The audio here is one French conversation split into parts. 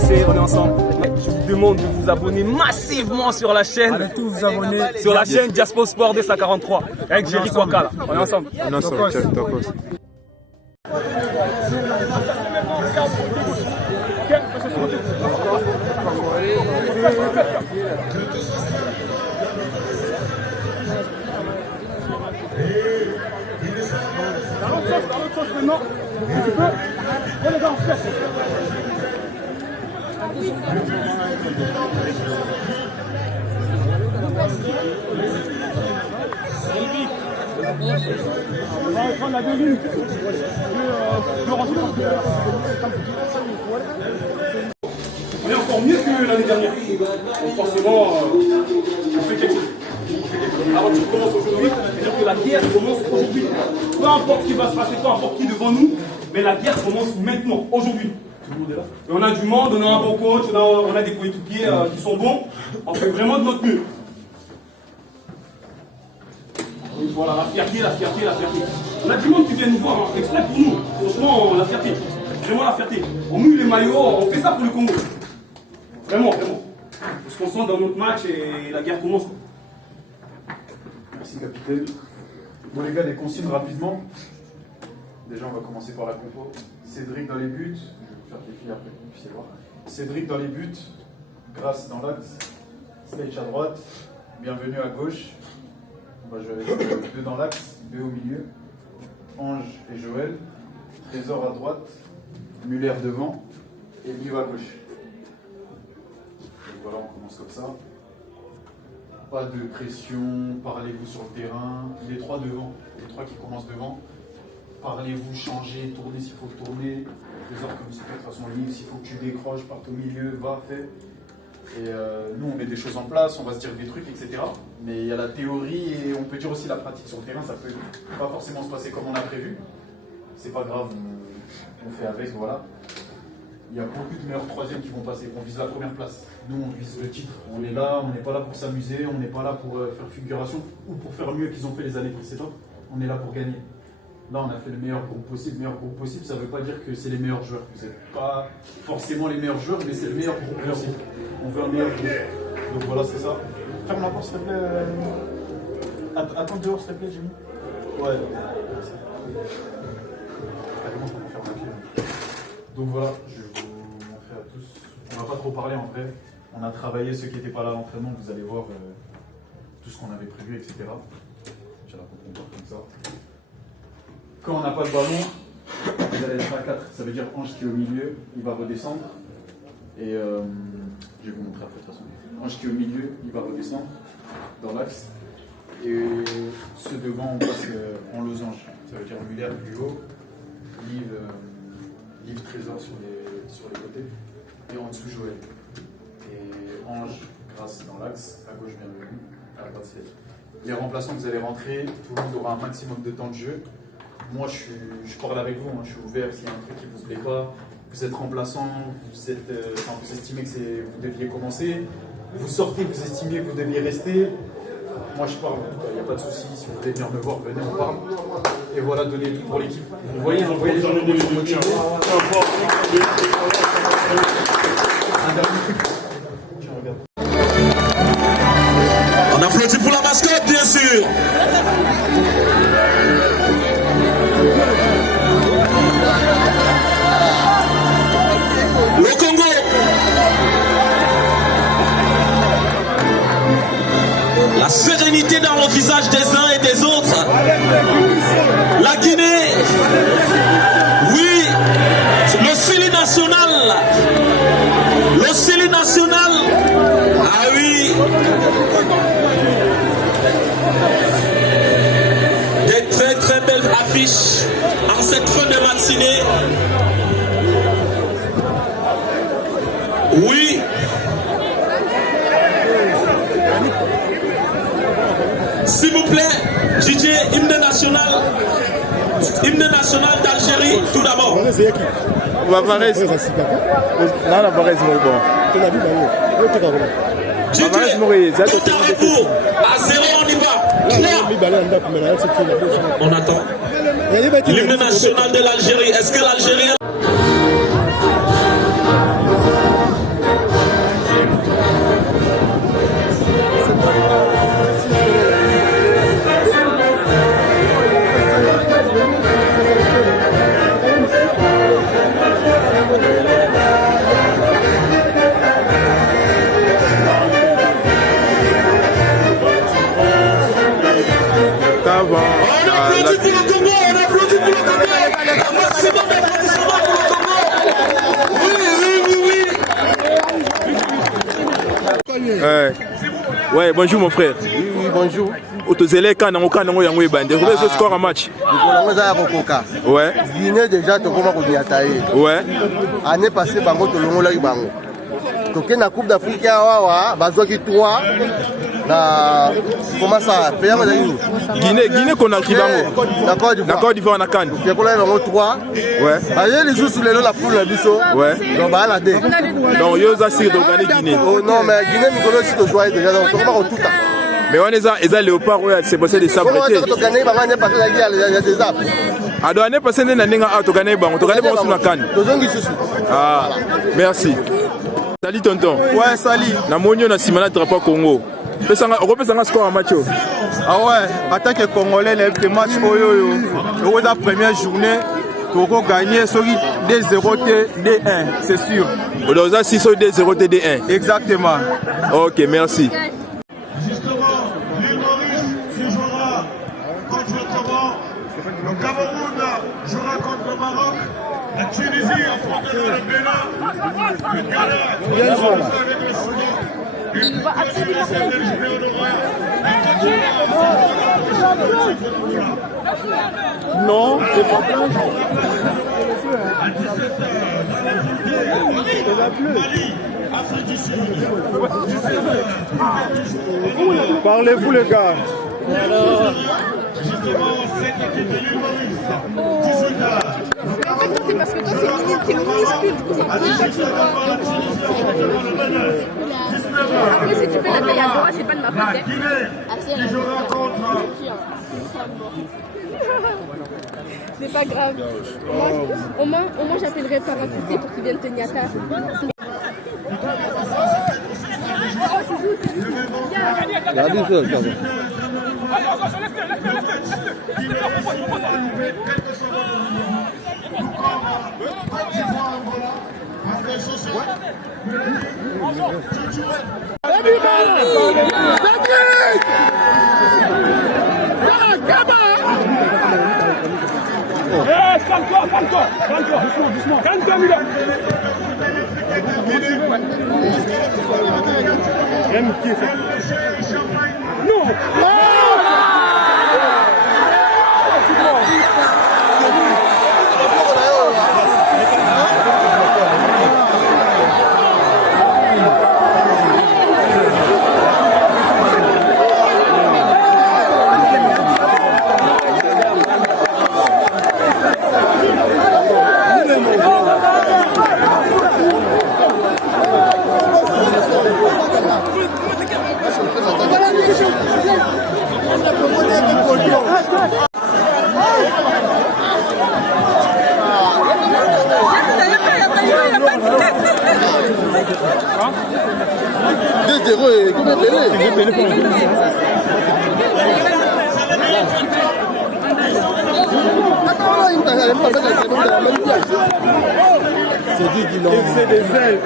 connaissez, on est ensemble. Je vous demande de vous abonner massivement sur la chaîne. Allez tous vous abonner. Sur la chaîne Diaspo Sport 243 avec Jerry Kwaka. On est ensemble. On est ensemble. On va reprendre la 2 minutes. On est encore mieux que l'année dernière. Donc forcément, on fait quelque chose. L'aventure commence aujourd'hui, c'est-à-dire que la guerre commence aujourd'hui. Peu importe ce qui va se passer, peu importe qui devant nous, mais la guerre commence maintenant, aujourd'hui. Et on a du monde, on a un bon coach, on a des coéquipiers qui sont bons. On fait vraiment de notre mieux. Voilà, la fierté. On a du monde qui vient nous voir, hein, exprès pour nous. Franchement, la fierté. Vraiment la fierté. On mouille les maillots, on fait ça pour le Congo. Vraiment. On se concentre dans notre match et la guerre commence. Merci capitaine. Bon les gars, les consignes rapidement. Déjà on va commencer par la compo. Cédric dans les buts. Je vais vous faire défiler après que vous puissiez voir. Cédric dans les buts. Grâce dans l'axe. Stage à droite. Bienvenue à gauche. On va jouer avec 2 dans l'axe, 2 au milieu. Ange et Joël. Trésor à droite. Muller devant. Et Liv à gauche. Donc voilà, on commence comme ça. Pas de pression, parlez-vous sur le terrain. Les 3 devant, les 3 qui commencent devant. Parlez-vous, changez, tournez s'il faut tourner. Trésor comme c'est de toute façon libre, s'il faut que tu décroches, parte au milieu, va, fais. Et nous on met des choses en place, on va se dire des trucs, etc. Mais il y a la théorie et on peut dire aussi la pratique sur le terrain, ça peut pas forcément se passer comme on a prévu. C'est pas grave, on fait avec, voilà. Il y a beaucoup de meilleurs troisièmes qui vont passer, on vise la première place. Nous on vise le titre, on est là, on n'est pas là pour s'amuser, on n'est pas là pour faire figuration ou pour faire mieux qu'ils ont fait les années précédentes, on est là pour gagner. Là, on a fait le meilleur groupe possible. Le meilleur groupe possible, ça ne veut pas dire que c'est les meilleurs joueurs. Vous n'êtes pas forcément les meilleurs joueurs, mais c'est le meilleur groupe possible. On veut un meilleur groupe. Donc voilà, c'est ça. Ferme la porte, s'il te plaît. Attends dehors, s'il te plaît, Jimmy. Ouais. Carrément, on va faire ma clé. Donc voilà, je vais vous montrer à tous. On ne va pas trop parler en vrai. On a travaillé ceux qui n'étaient pas là à l'entraînement. Vous allez voir tout ce qu'on avait prévu, etc. J'ai la comporte comme ça. Quand on n'a pas de ballon, vous allez être à 4, ça veut dire Ange qui est au milieu, il va redescendre. Et je vais vous montrer après de toute façon. Ange qui est au milieu, il va redescendre dans l'axe. Et ceux devant, on passe en losange. Ça veut dire Muller plus haut, Liv Trésor sur les côtés. Et en dessous Joël. Et Ange, Grâce dans l'axe, à gauche bienvenue, à droite Sèche. Les remplaçants, vous allez rentrer, tout le monde aura un maximum de temps de jeu. Moi, je parle avec vous, hein, je suis ouvert. S'il y a un truc qui ne vous plaît pas, vous êtes remplaçant, vous estimez que vous deviez commencer, vous sortez, vous estimez que vous deviez rester. Moi, je parle, il n'y a pas de souci. Si vous voulez venir me voir, venez, on parle. Et voilà, donnez tout pour l'équipe. Vous voyez les gens motivés. On applaudit pour la mascotte, bien sûr. Le Congo. La sérénité dans le visage des uns et des autres. La Guinée. Oui. Le Sili national. Le Sili national. Ah oui. Des très très belles affiches en cette fin de matinée. Oui. S'il vous plaît, DJ, hymne national d'Algérie, tout d'abord. Tout à rebours, à 0 on y va. 3. On attend. L'hymne national de l'Algérie, est-ce que l'Algérie... Ouais, bonjour mon frère. Oui, bonjour. Otozele quand on yango ebande. Vous avez score un match. Ouais. Guinée déjà to koma ko diataye. Ouais. Année passée bango to longola bango. Toke na Coupe d'Afrique wawa bazwaki 3 na comment ça payer ma Guinée Conakry bango. D'accord d'Ivoire na CAN. Tu kola bango 3. Ouais. Aye les jours sur le la poule la biso. Ouais. Donc ba la dé. Donc yoza sir de gagner Guinée. Oh non mais Guinée Mikolo si to jouer déjà donc koma ko tuta. Mais on est à léopard, c'est passé des sabres. Il y a des arbres. Alors, on est passé des années à Togane Bang, Togane Bang sur la canne. Ah, merci. Salut tonton. Ouais, salut. Na monyo na simana drapeau Congo. On repère un score en match. Ah ouais, en tant que Congolais, les matchs Oyo, la première journée, Togo gagné, celui des 0 D1, c'est sûr. On a 6 des 0 D1. Exactement. Ok, merci. Le Cameroun jouera contre le Maroc, la Tunisie affrontera le Bénin, le Ghana avec le Soudan, il va absolument Non, c'est pas plein. Mali, Afrique du Sud. Parlez-vous les gars. Justement, cette équipe de l'île Maurice, 18 ans. En fait, c'est parce que toi, c'est minuscule, du coup, ça prend pas que tu vois. Après, si tu fais la taille à droite, c'est pas de ma faute. C'est pas grave. Au moins j'appellerai Parafité pour qu'il vienne te niata. Calme-toi, doucement, calme-toi, Mila. Non. C'est des ailes.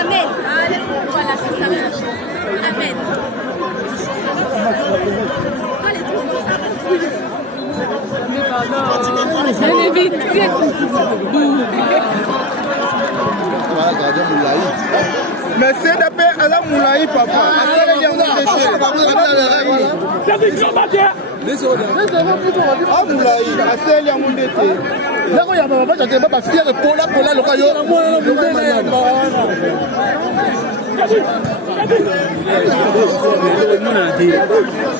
Amen. Voilà, c'est ça. Amen. Allez vite. Mais c'est d'abord à la moulaï, papa. C'est du grand bâtard. Ah, moulaï. C'est la moulaï. Là, il y a ma maman qui a pas fière de Paula, le caillot.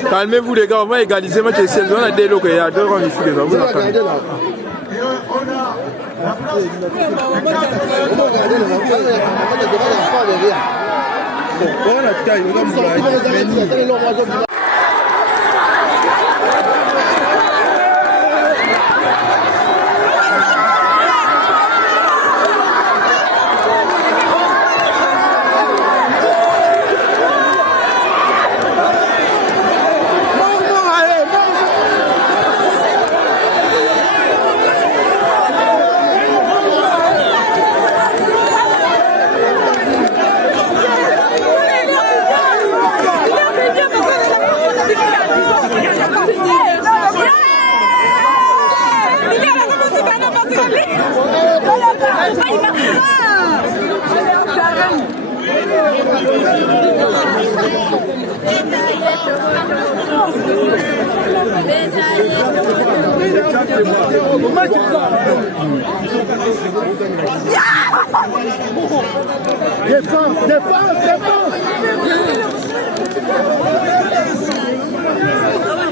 Calmez-vous les gars, on va égaliser le match et c'est on a des locaux, il y a deux rangs ici les gars.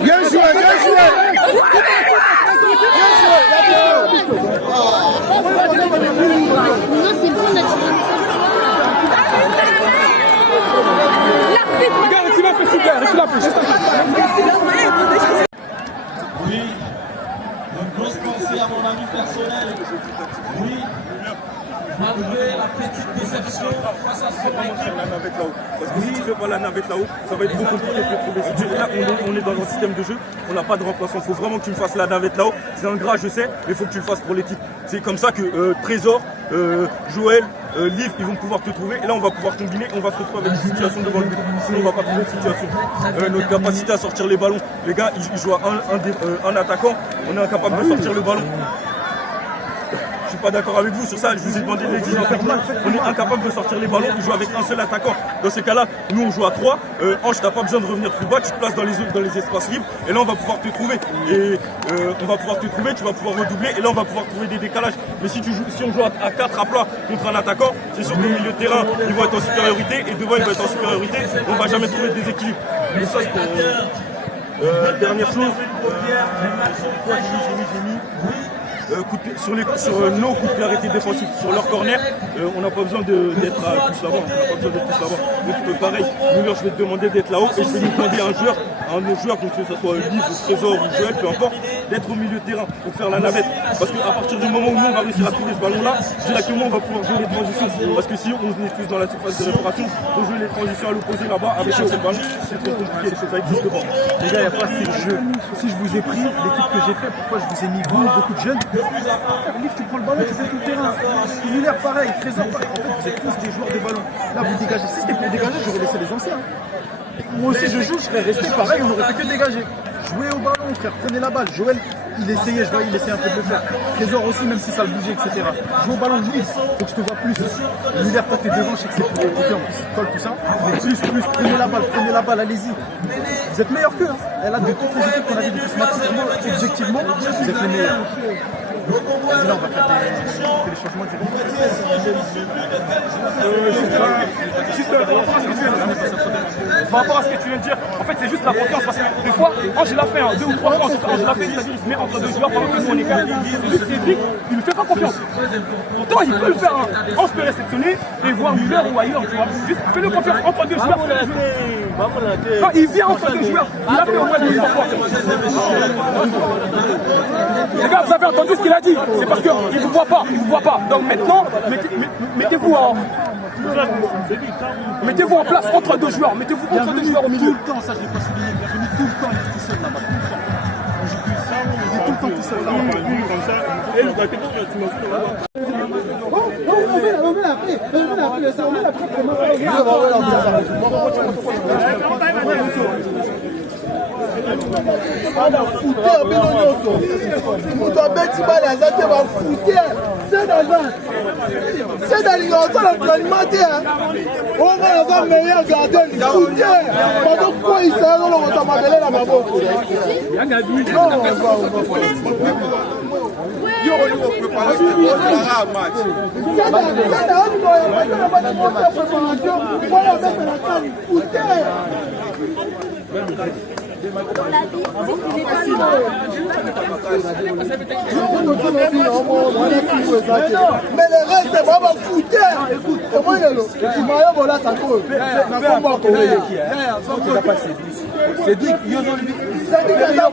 Bien joué, bien joué. Non, c'est bon, on a tiré. Regarde, tu vas plus super, tu vas plus. Oui, une grosse pensée à mon ami personnel. Oui, malgré la petite déception face à son équipe. La navette là-haut. Parce que si tu fais pas la navette là-haut, ça va être beaucoup compliqué de trouver. Si tu là, on est dans un système de jeu, on n'a pas de remplaçant. Il faut vraiment que tu me fasses la navette là-haut. C'est ingrat, je sais, mais il faut que tu le fasses pour l'équipe. C'est comme ça que Trésor, Joël, Liv, ils vont pouvoir te trouver. Et là, on va pouvoir combiner. On va se retrouver avec une situation devant le but. Sinon, on va pas trouver de situation. Notre capacité à sortir les ballons. Les gars, ils jouent à un attaquant. On est incapable de sortir le ballon. Je suis pas d'accord avec vous sur ça, je vous ai demandé de l'exigence. On est incapable de sortir les ballons, on joue avec un seul attaquant. Dans ces cas-là, nous on joue à 3. Ange, t'as pas besoin de revenir plus bas, tu te places dans les espaces libres et là on va pouvoir te trouver. Et on va pouvoir te trouver, tu vas pouvoir redoubler et là on va pouvoir trouver des décalages. Mais si on joue à 4 à plat contre un attaquant, c'est sûr qu'au milieu de terrain, ils vont être en supériorité et devant ils vont être en supériorité. On va jamais trouver de déséquilibre. Mais ça, dernière chose, j'ai mis sur nos coups de pied arrêtés défensifs, sur leur corner, on n'a pas besoin d'être tous là-bas. Donc pareil, Muller, je vais te demander d'être là-haut et je vais lui demander à un de nos joueurs, donc que ce soit Liv, Trésor ou Joël, peu importe, d'être au milieu de terrain pour faire la navette. Parce qu'à partir du moment où nous on va réussir à trouver ce ballon-là, directement on va pouvoir jouer les transitions. Parce que si on est tous dans la surface de réparation, pour jouer les transitions à l'opposé là-bas avec un seul ballon, c'est trop compliqué, ça n'existe pas. Les gars, il n'y a pas assez de jeu. Si je vous ai pris, l'équipe que j'ai fait, pourquoi je vous ai mis vous, beaucoup de jeunes? Liv, tu prends le ballon, tu fais tout le terrain. Muller, pareil, Trésor, pareil. En fait, vous êtes tous des joueurs de ballon. Là, vous dégagez. Si c'était pour dégager, j'aurais laissé les anciens. Moi aussi, je joue, je serais resté pareil, on n'aurait fait que dégager. Jouez au ballon, frère, prenez la balle. Joël, il essayait, je vois, il essayait un peu de le faire. Trésor aussi, même si ça le bougeait, etc. Joue au ballon, Liv, faut que je te vois plus. Muller, toi, t'es devant, je sais que c'est pour écouter, en plus, il colle tout ça. Mais plus, prenez la balle, allez-y. Vous êtes meilleurs qu'eux. Hein. Et là, de toutes les équipes qu'on a vues depuis ce matin, objectivement, vous êtes les meilleurs. Vas-y, là, on va faire des changements Par rapport à ce que tu viens de dire, en fait c'est juste la confiance parce que des fois, Ange l'a fait 2 ou 3 fois, Ange l'a fait, c'est-à-dire il se met entre 2 joueurs pendant que nous on est 4. C'est juste Cédric, il ne fait pas confiance. Pourtant il peut le faire, Ange peut réceptionner et voir Muller ou ailleurs, tu vois. Juste fais-le confiance entre 2 joueurs. Non, il vient entre 2 joueurs, il a fait au moins 2 ou 3 fois. Les gars, vous avez entendu ce qu'il a dit, c'est parce qu'il ne vous voit pas, Donc maintenant, mettez-vous en place entre 2 joueurs, mettez-vous entre 2 joueurs au milieu. Tout le temps, ça je l'ai pas souligné, bienvenue tout le temps, il est tout seul là-bas, tout le temps. On joue plus ça, il est tout le temps tout seul là-bas. Comme ça, et le côté moto abeti bale aza te bafute c'est dans l'entraînement te onga naza meilleur gardien du fute bazokweyisa yango lokota mabele na maboko mais le reste c'est vraiment foutu. Écoute, comment il est là? Tu m'as bon là t'as trop. C'est